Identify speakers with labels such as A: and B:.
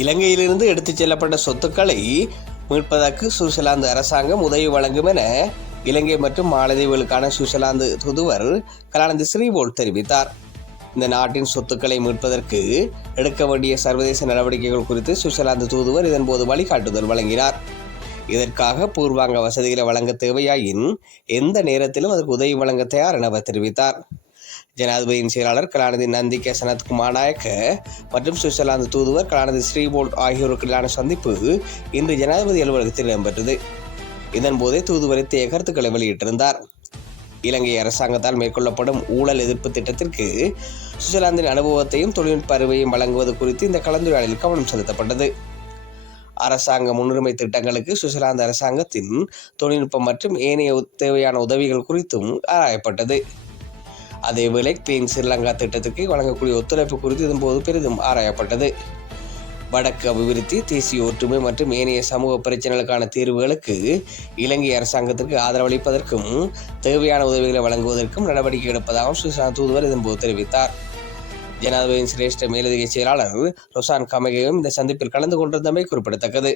A: இலங்கையிலிருந்து எடுத்துச் செல்லப்பட்ட சொத்துக்களை மீட்பதற்கு சுவிட்சர்லாந்து அரசாங்கம் உதவி வழங்கும் என இலங்கை மற்றும் மாலத்தீவுகளுக்கான சுவிட்சர்லாந்து தூதுவர் கலாநிதி ஸ்ரீபோல் தெரிவித்தார். இந்த நாட்டின் சொத்துக்களை மீட்பதற்கு எடுக்க வேண்டிய சர்வதேச நடவடிக்கைகள் குறித்து சுவிட்சர்லாந்து தூதுவர் இதன்போது வழிகாட்டுதல் வழங்கினார். இதற்காக பூர்வாங்க வசதிகளை வழங்க தேவையாயின் எந்த நேரத்திலும் அதற்கு உதவி வழங்க தயார் என அவர் தெரிவித்தார். ஜனாதிபதியின் செயலாளர் கலாநிதி நந்திகே சனத்குமார் நாயக்க மற்றும் சுவிட்சர்லாந்து தூதுவர் கலாநிதி ஸ்ரீபோல்ட் ஆகியோருக்கிடையிலான சந்திப்பு இன்று ஜனாதிபதி அலுவலகத்தில் இடம்பெற்றது. இதன்போதே தூதுவர் இத்தகைய கருத்துக்களை வெளியிட்டிருந்தார். இலங்கை அரசாங்கத்தால் மேற்கொள்ளப்படும் ஊழல் எதிர்ப்பு திட்டத்திற்கு சுவிட்சர்லாந்தின் அனுபவத்தையும் தொழில்நுட்ப அறிவையும் வழங்குவது குறித்து இந்த கலந்துரையாடலில் கவனம் செலுத்தப்பட்டது. அரசாங்க முன்னுரிமை திட்டங்களுக்கு சுவிட்சர்லாந்து அரசாங்கத்தின் தொழில்நுட்பம் மற்றும் ஏனைய தேவையான உதவிகள் குறித்தும் ஆராயப்பட்டது. அதேவேளை கிளீன் ஸ்ரீலங்கா திட்டத்திற்கு வழங்கக்கூடிய ஒத்துழைப்பு குறித்து இதன்போது பெரிதும் ஆராயப்பட்டது. வடக்கு அபிவிருத்தி தேசிய ஒற்றுமை மற்றும் ஏனைய சமூக பிரச்சனைகளுக்கான தீர்வுகளுக்கு இலங்கை அரசாங்கத்திற்கு ஆதரவளிப்பதற்கும் தேவையான உதவிகளை வழங்குவதற்கும் நடவடிக்கை எடுப்பதாகவும் ஸ்ரீசாந்த் தூதுவர் இதன்போது தெரிவித்தார். ஜனாதிபதியின் சிரேஷ்ட மேலதிக செயலாளர் ரொசான் கமகையும் இந்த சந்திப்பில் கலந்து கொண்டிருந்தமை குறிப்பிடத்தக்கது.